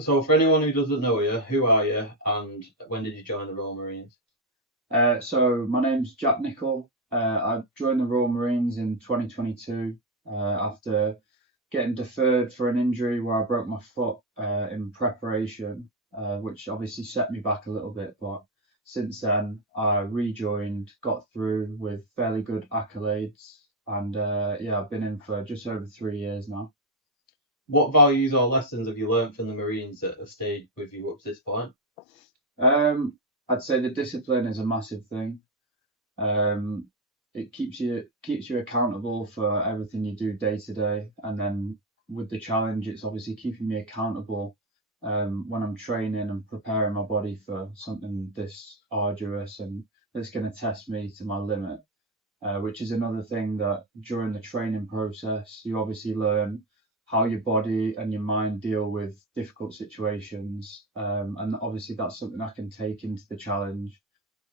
So for anyone who doesn't know you, who are you and when did you join the Royal Marines? So my name's Jack Nichol. I joined the Royal Marines in 2022 after getting deferred for an injury where I broke my foot in preparation, which obviously set me back a little bit. But since then, I rejoined, got through with fairly good accolades, and yeah, I've been in for just over 3 years now. What values or lessons have you learned from the Marines that have stayed with you up to this point? Um, I'd say the discipline is a massive thing. Um, it keeps you accountable for everything you do day to day, and then with the challenge, it's obviously keeping me accountable when I'm training and preparing my body for something this arduous and that's going to test me to my limit. Which is another thing that during the training process, you obviously learn how your body and your mind deal with difficult situations, and obviously that's something I can take into the challenge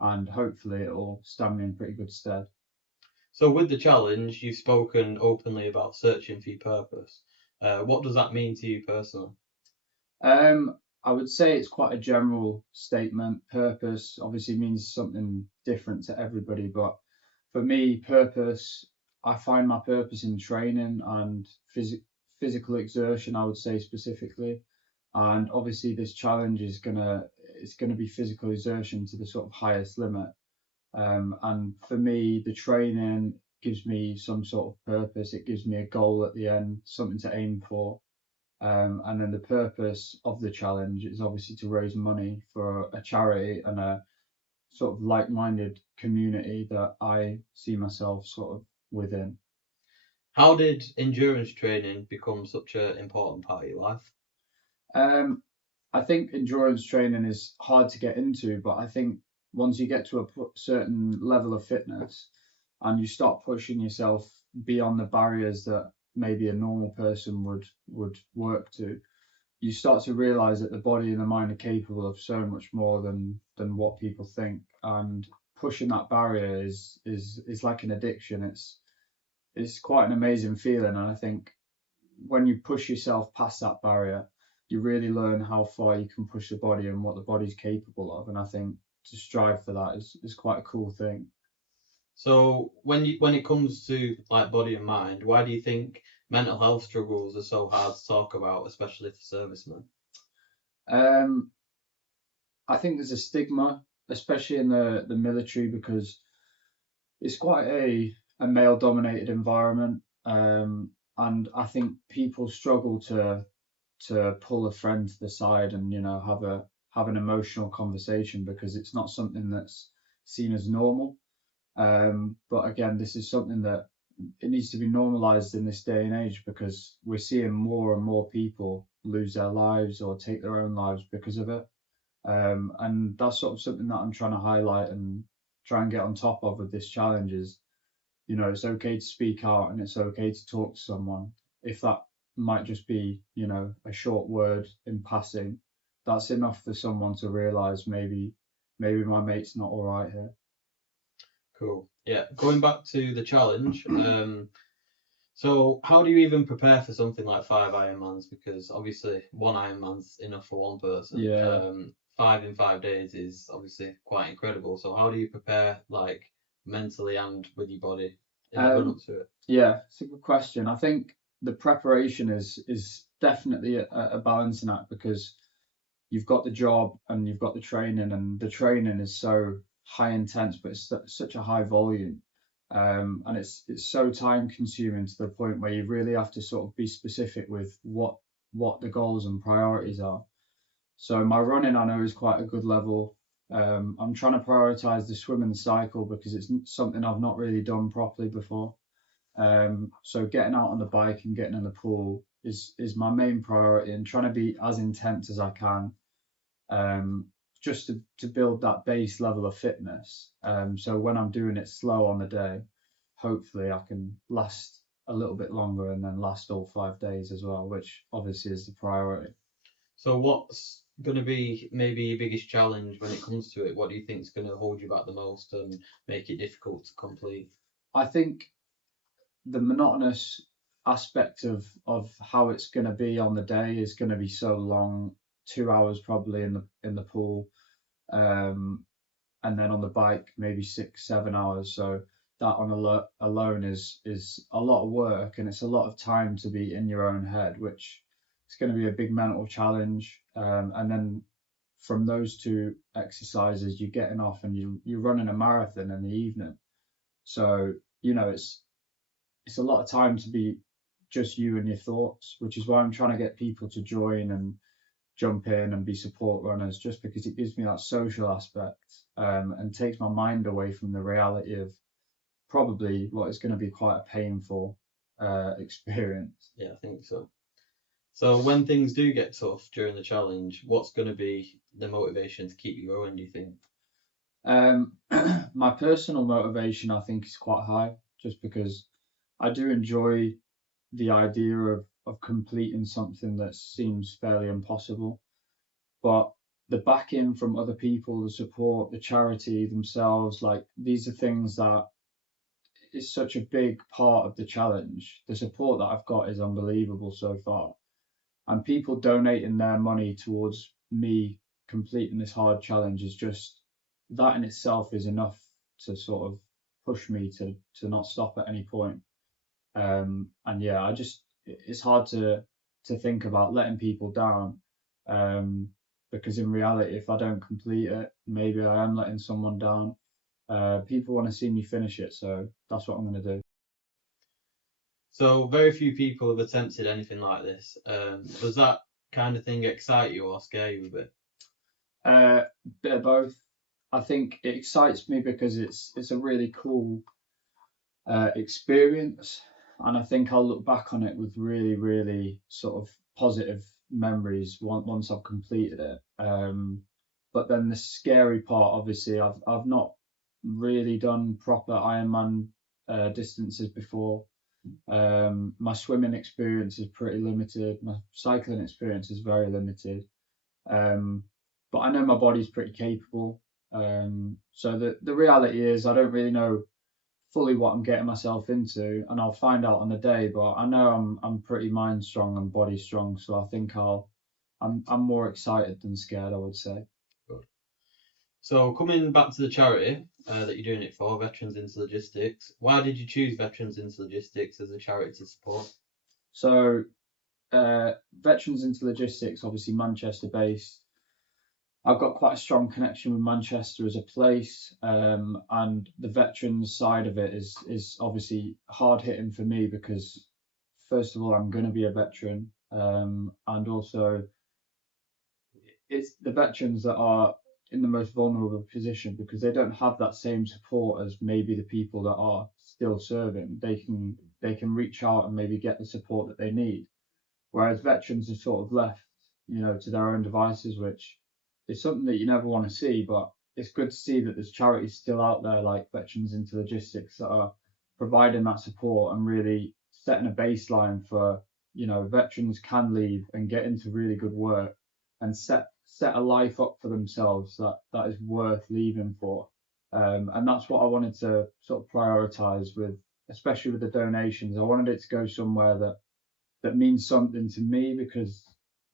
and hopefully it'll stand me in pretty good stead. So with the challenge, you've spoken openly about searching for your purpose. What does that mean to you personally? I would say it's quite a general statement. Purpose obviously means something different to everybody, but for me, purpose, I find my purpose in training and physical exertion, I would say specifically. And obviously, this challenge is gonna be physical exertion to the sort of highest limit. And for me, the training gives me some sort of purpose. It gives me a goal at the end, something to aim for. And then the purpose of the challenge is obviously to raise money for a charity and a sort of like-minded community that I see myself sort of within. How did endurance training become such an important part of your life? Um, I think endurance training is hard to get into, but I think once you get to a certain level of fitness and you start pushing yourself beyond the barriers that maybe a normal person would work to, you start to realize that the body and the mind are capable of so much more than what people think. And pushing that barrier is like an addiction. It's quite an amazing feeling, and I think when you push yourself past that barrier, you really learn how far you can push the body and what the body's capable of. And I think to strive for that is quite a cool thing. So when it comes to like body and mind, why do you think mental health struggles are so hard to talk about, especially for servicemen? Um, I think there's a stigma, especially in the military, because it's quite a male dominated environment. And I think people struggle to pull a friend to the side and have an emotional conversation because it's not something that's seen as normal. But again, this is something that it needs to be normalized in this day and age because we're seeing more and more people lose their lives or take their own lives because of it. And that's sort of something that I'm trying to highlight and try and get on top of with this challenge is, it's okay to speak out and it's okay to talk to someone. If that might just be, a short word in passing, that's enough for someone to realize maybe my mate's not all right here. Cool. Yeah. Going back to the challenge, so how do you even prepare for something like 5 Ironmans? Because obviously one Ironman's enough for one person. Yeah. Five in 5 days is obviously quite incredible. So how do you prepare like mentally and with your body in the run up Um, to it? yeah, it's a good question. I think the preparation is definitely a balancing act because you've got the job and you've got the training, and the training is so high intense, but it's such a high volume, and it's so time consuming to the point where you really have to sort of be specific with what the goals and priorities are. So my running, I know, is quite a good level. I'm trying to prioritize the swim and cycle because it's something I've not really done properly before. So getting out on the bike and getting in the pool is my main priority, and trying to be as intense as I can, um, just to build that base level of fitness. So when I'm doing it slow on the day, hopefully I can last a little bit longer and then last all 5 days as well, which obviously is the priority. So what's going to be maybe your biggest challenge when it comes to it? What do you think is going to hold you back the most and make it difficult to complete? I think the monotonous aspect of how it's going to be on the day is going to be so long. 2 hours probably in the pool, and then on the bike maybe 6-7 hours. So that alone is a lot of work, and it's a lot of time to be in your own head, which is going to be a big mental challenge. And then from those two exercises, you're getting off and you're running a marathon in the evening. So it's a lot of time to be just you and your thoughts, which is why I'm trying to get people to join and jump in and be support runners, just because it gives me that social aspect, and takes my mind away from the reality of probably what is going to be quite a painful experience. Yeah, I think so. So when things do get tough during the challenge, what's going to be the motivation to keep you going, do you think? My personal motivation, I think, is quite high, just because I do enjoy the idea of completing something that seems fairly impossible. But the backing from other people, the support, the charity themselves, like these are things that is such a big part of the challenge. The support that I've got is unbelievable so far. And people donating their money towards me completing this hard challenge is just, that in itself is enough to sort of push me to not stop at any point. And yeah, it's hard to think about letting people down, because in reality, if I don't complete it, maybe I am letting someone down. People want to see me finish it, so that's what I'm going to do. So very few people have attempted anything like this. Does that kind of thing excite you or scare you a bit? Bit of both. I think it excites me because it's a really cool experience, and I think I'll look back on it with really, really sort of positive memories once I've completed it. But then the scary part, obviously, I've not really done proper Ironman distances before. My swimming experience is pretty limited. My cycling experience is very limited. But I know my body's pretty capable. So the reality is I don't really know fully what I'm getting myself into, and I'll find out on the day. But I know I'm pretty mind strong and body strong, so I think I'm more excited than scared, I would say. Good. So coming back to the charity that you're doing it for, Veterans into Logistics, why did you choose Veterans into Logistics as a charity to support? So Veterans into Logistics, obviously Manchester based. I've got quite a strong connection with Manchester as a place, and the veterans side of it is obviously hard hitting for me because, first of all, I'm going to be a veteran, and also it's the veterans that are in the most vulnerable position because they don't have that same support as maybe the people that are still serving. They can reach out and maybe get the support that they need, whereas veterans are sort of left, to their own devices, which is something that you never want to see. But it's good to see that there's charities still out there like Veterans into Logistics that are providing that support and really setting a baseline for, veterans can leave and get into really good work and set a life up for themselves that is worth leaving for. And that's what I wanted to sort of prioritize with, especially with the donations. I wanted it to go somewhere that means something to me because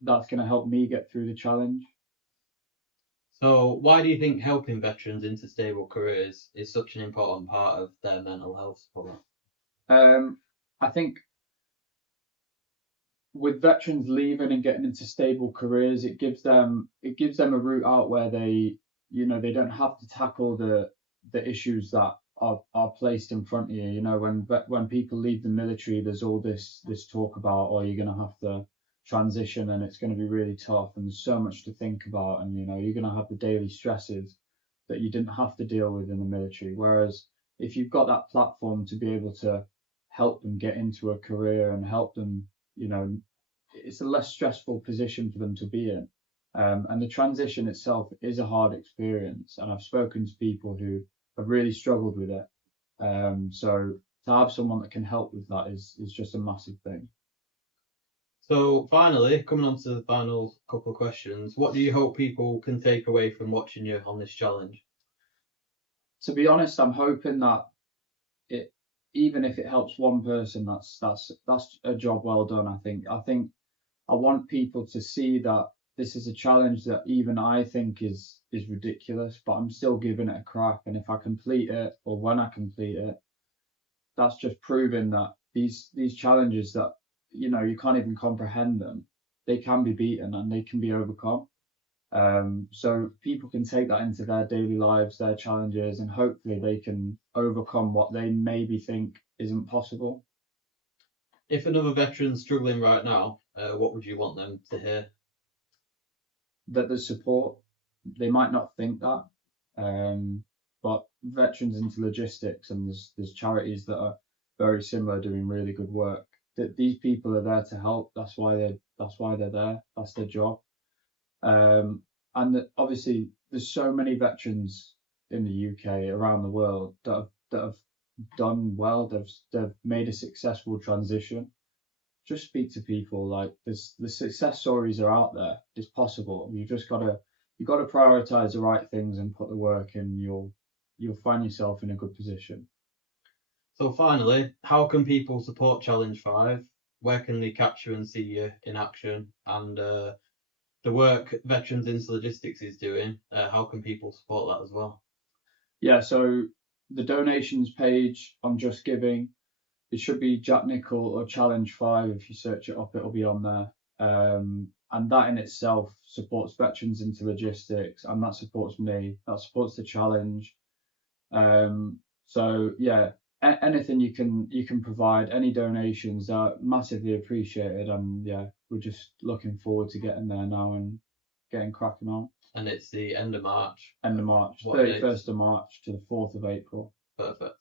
that's going to help me get through the challenge. So why do you think helping veterans into stable careers is such an important part of their mental health support? I think with veterans leaving and getting into stable careers, it gives them a route out where they don't have to tackle the issues that are placed in front of you. When people leave the military, there's all this talk about, oh, you're going to have to transition and it's going to be really tough and there's so much to think about, and you're going to have the daily stresses that you didn't have to deal with in the military. Whereas if you've got that platform to be able to help them get into a career and help them, it's a less stressful position for them to be in. And the transition itself is a hard experience, and I've spoken to people who have really struggled with it. So to have someone that can help with that is just a massive thing. So finally, coming on to the final couple of questions, what do you hope people can take away from watching you on this challenge? To be honest, I'm hoping that even if it helps one person, that's a job well done. I think I want people to see that this is a challenge that even I think is ridiculous, but I'm still giving it a crack. And if I complete it, or when I complete it, that's just proving that these challenges that you can't even comprehend them, they can be beaten and they can be overcome. So people can take that into their daily lives, their challenges, and hopefully they can overcome what they maybe think isn't possible. If another veteran's struggling right now, what would you want them to hear? That there's support. They might not think that, but veterans into logistics, and there's charities that are very similar doing really good work. That these people are there to help. That's why they're there. That's their job. And that obviously there's so many veterans in the UK, around the world, that have done well. They've made a successful transition. Just speak to people. Like, the success stories are out there. It's possible. You got to prioritize the right things and put the work in. You'll find yourself in a good position. So finally, how can people support Challenge 5? Where can they catch you and see you in action? And the work Veterans into Logistics is doing, how can people support that as well? Yeah. So the donations page on Just Giving, it should be Jack Nichol or Challenge 5. If you search it up, it'll be on there. And that in itself supports Veterans into Logistics, and that supports me. That supports the challenge. So yeah, anything you can provide, any donations are massively appreciated. And yeah, we're just looking forward to getting there now and getting cracking on. And it's the end of March. End of March, What 31st dates? of March to the 4th of April. Perfect.